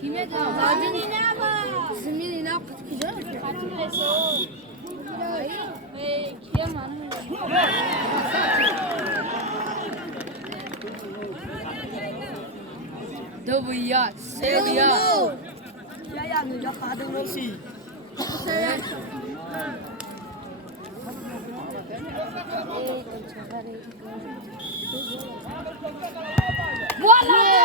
Kime daha? Zimini ne yaptık güzel? Dovia, Sevilla. Ya ne yapardın o şey? Volley!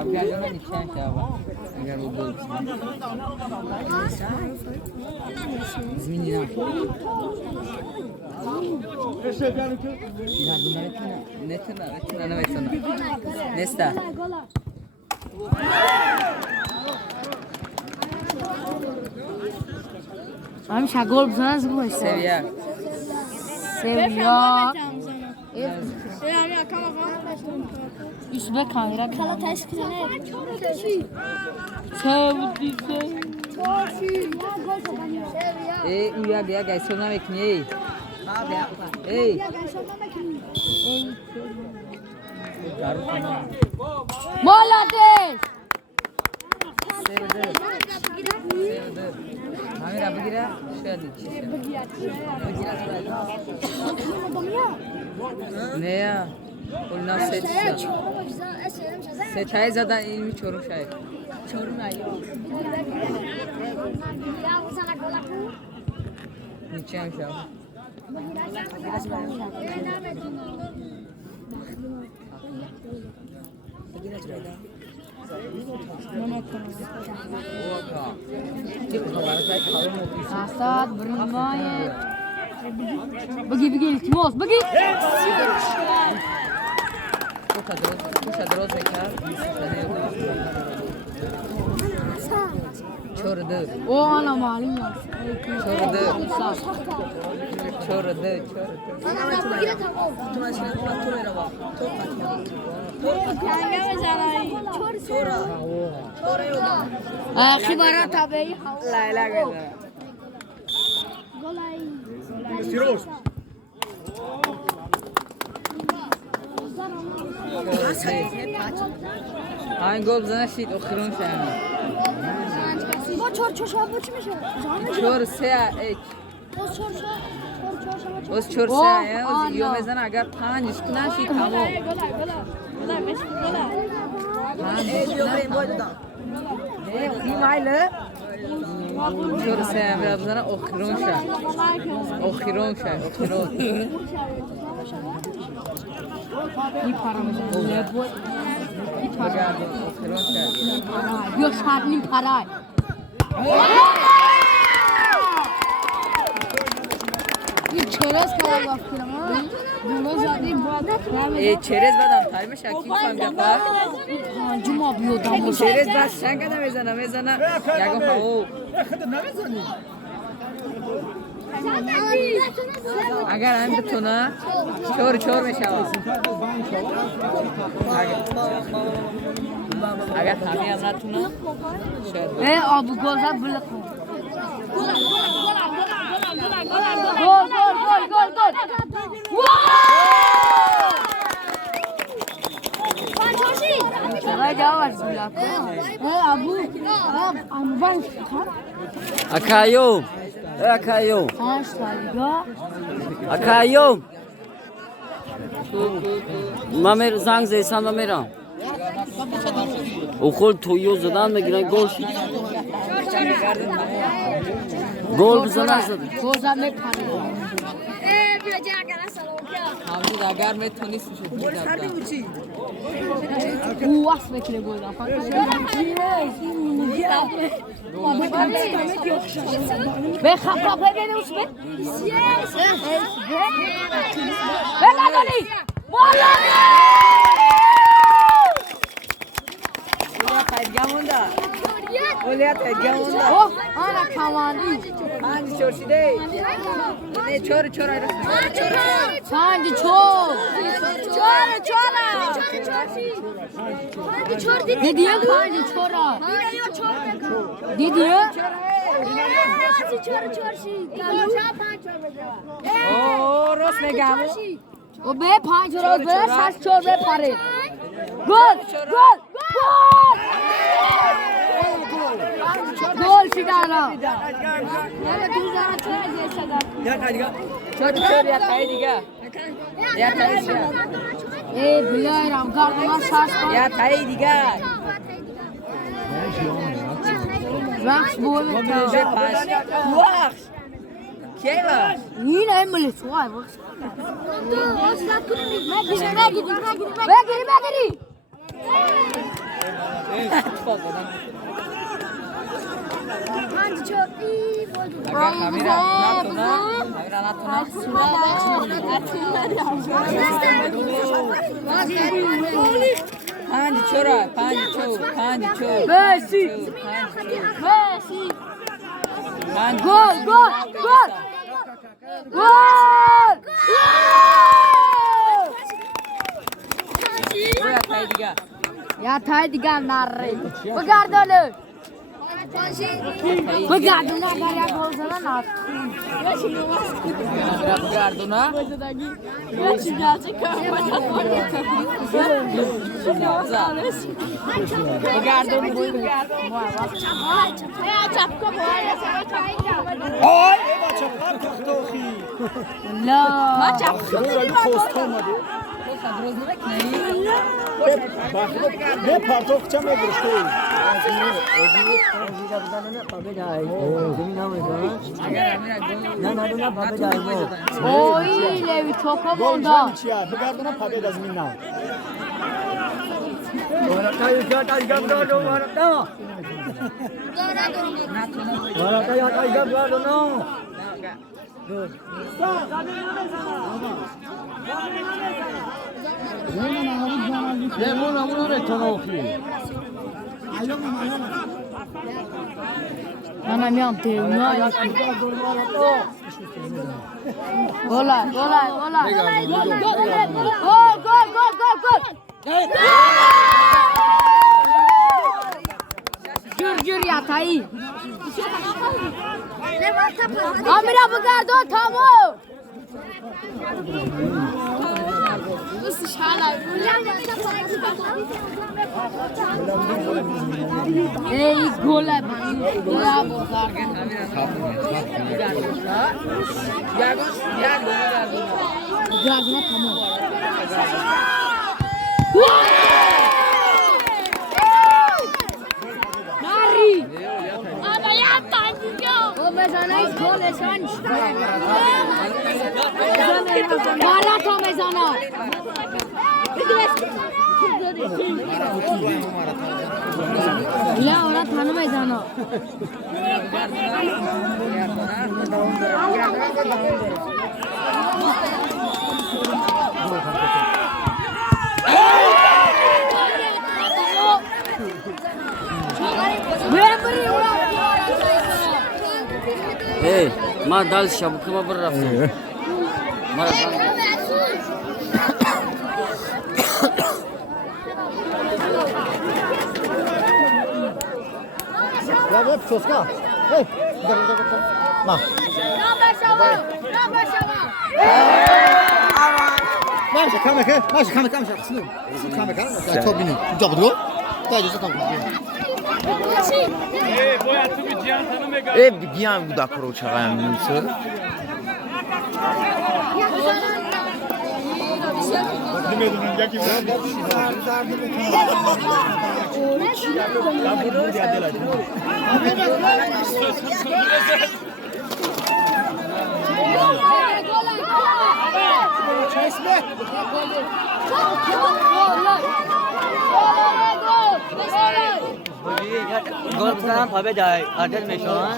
अभी आ जाना नीचे क्या हुआ अगर वो बोल Zmieniła. Ne nawet ona. Nesta. Abi şagol bana zıplıyor. Seviye. Seviyor. Üstüne kamera. Kala taş kızına. Sevdi. Ei, uya gaya guys, seu nome é quem? Ei. Ei. Molades. Mami rabi gira, şöyle ne ya? Onlar set. Set hay zaten ilmi çorum şahit. Çorum ya. Niçin aşağı? Asad bermain. Bagi iltimos, bagi. Kuşadros bekar. Çordu. O ana malum ya. Çordu. Çordu. Akhi bara tabi. Layla geldi. Siroz. Hangi gol bana şit okuyun şahane. Bu çor şabı çıkmış. Çor se ek. Os çor se ya. Os yo mezan agar 5 iskna şit tamam. Çor se biraz bana okuyun şah. Okuyun şah. Okuyun. İyi para mı? İyi para. Okuyun şah. Yok şartın para. Bir çerez kadar bakıyorum ha. Bunu zaten bu adam. Çerez badam tarih şakim fam yapar. Cuma bir adam. Çerez bas sen kadar mezana. Yago hao. Agar हम तो ना चोर में Shava agar hami amna tu na Abu golda bırak. Gol. Yavaş bırak. Abu. Amban çıkar. Akayo. Akayo. Akayo. Mamer zang zeysan mameram. Okul toyu zadan megiren gol. Gol bize nasıl? Goza me para. حمید اگر میتونی سوشو او وقت بکنه گویدم به خفا ببینه اوش به به نداری اولیات گموندا اوه آنا کمانی پنج چورشیده نه چور پنج چور دیدی پنج چورا دیدی اوه راست میگم و به پنج چورا به شش چور به پاره گل گل شدانا چور یا تای دیگه یا تای دیگه ای بیایرم گردنا شش یا تای دیگه وقت بوده به پاس وقت کیلا این املی سوای وقت بگیری اگر خمیره پنج چورا بسی گل یا تای دیگه نره بگردانه بگردونه اگر یک گل زدن نات بگردونه نه پرتوق چه میگرفتی؟ اوی لیوی چوکا موندا بگردونه پاده از مینا من میام تیونای گل جور یا تایی آمیرا بگردون تامو ای گله گردونه تمام ناری بزنه ایش گلشان بالا تو بزنه لا اونا تانو بزنه Hey, ma dal şabuk ama bir rafsın. Ya hep çoska. Hey, gidelim. Ma. Masz kamerę, snu. Kamerę, to bini. Dobry. Daj, co tam. گیان بودا کرو چقدر میشه Gol! اسمت گل بزنم پا بدای عادل میشون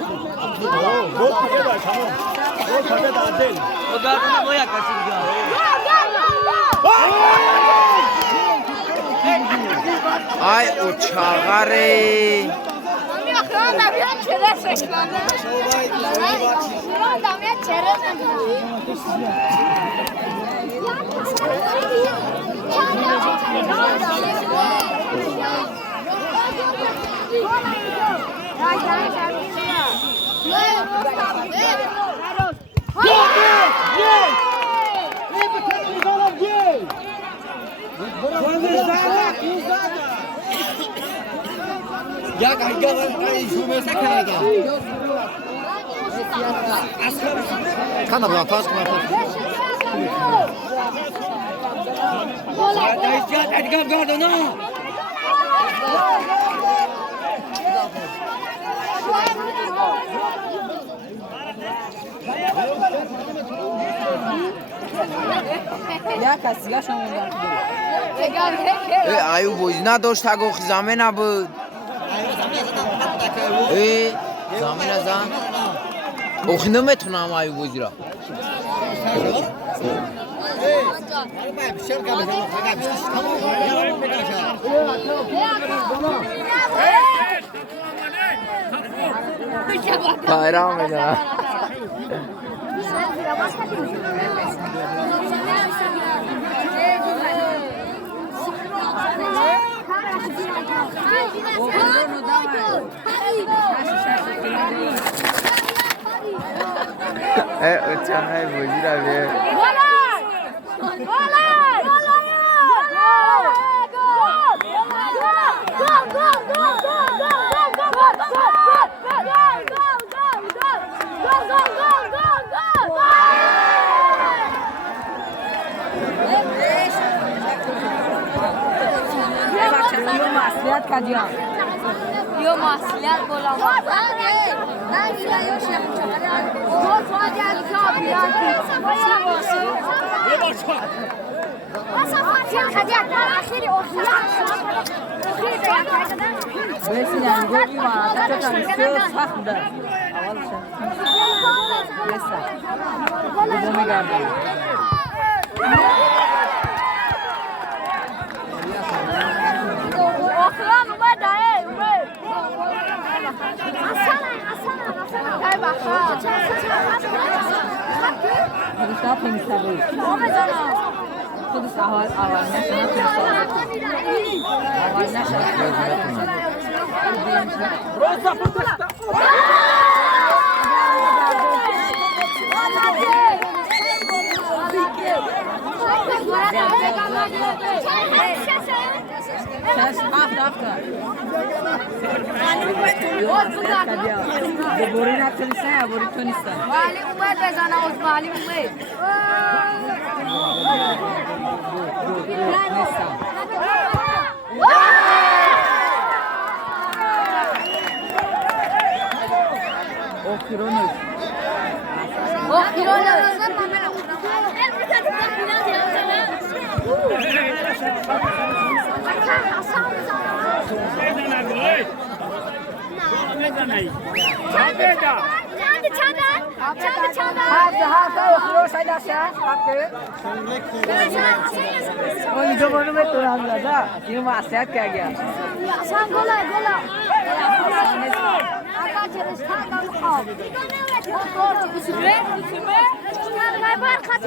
گل پا بدای تمام گل پا بده عادل و گردن باید کسی بگم Ay o çağarı. Ya kayı şubesi kenarda. Kana bana taş kana taş. ادگار گردن یا کسی یا شما در Ay o boyuz نداشت اگه خزامه نبود. زامن ازم. اوخی نمیتونم ay boyuz را. Bayram eder. Uçan ay boyuz ra be. Yo maslihat bola. Besin yani gördüğüm an çok istiyor saklı. Aval sen. Yesa. Bu mu geldi? Oklan umada Kay bakha. Hadi yapayım tabii. Kudüs aval ne? Aval ne? Rosa protesta Ses hafta. Bu borin atılsa ya borin tonista. Vali umad bezana uz vali umad. O Kronos. Hafta o Kronos aydasya. Hakkı. O zamanı mı turanlar da? Yine masiyat kya gaya? Sen gola.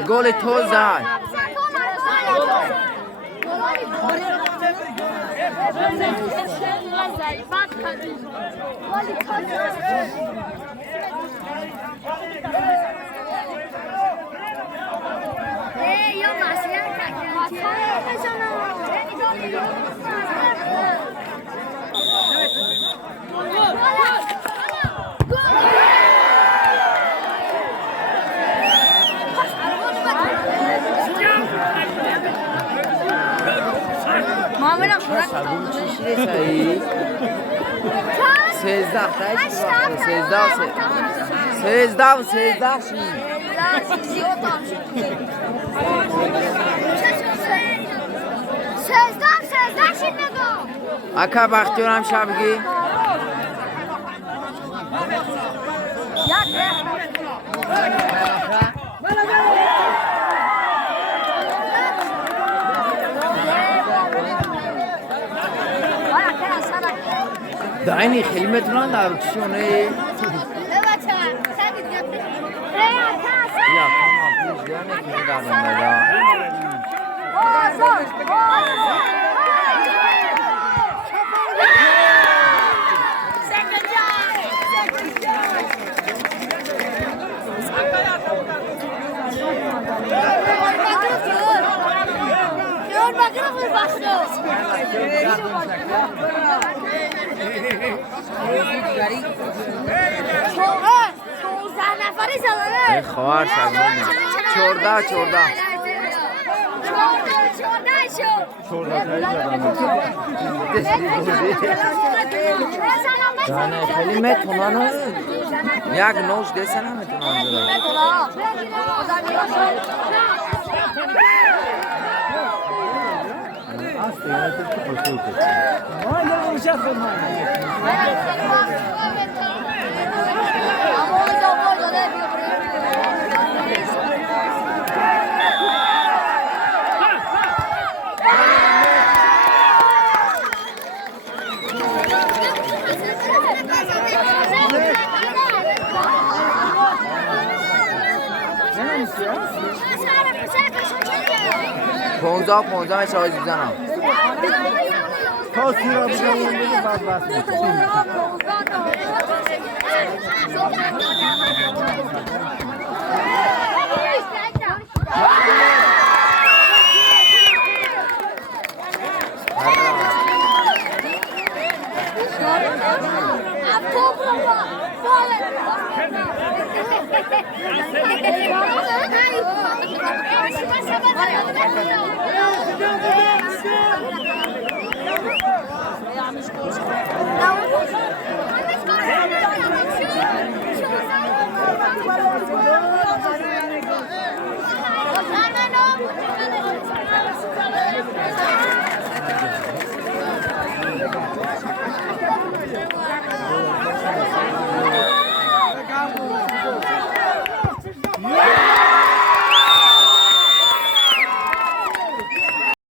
گل تو زد. سیزده Aka Baxtiyoram Şabgi. دعینی خیلیمتون دارو چشونه یا tamam biz görmek istedim ای خوار شدیم چورده زنه خیلی میتونن یک نوش دسته نمیتونن پونزا میشه آیز بزنم تا سیرا بزنیم بگیم بعد بس میکنیم Yanlış konuştum.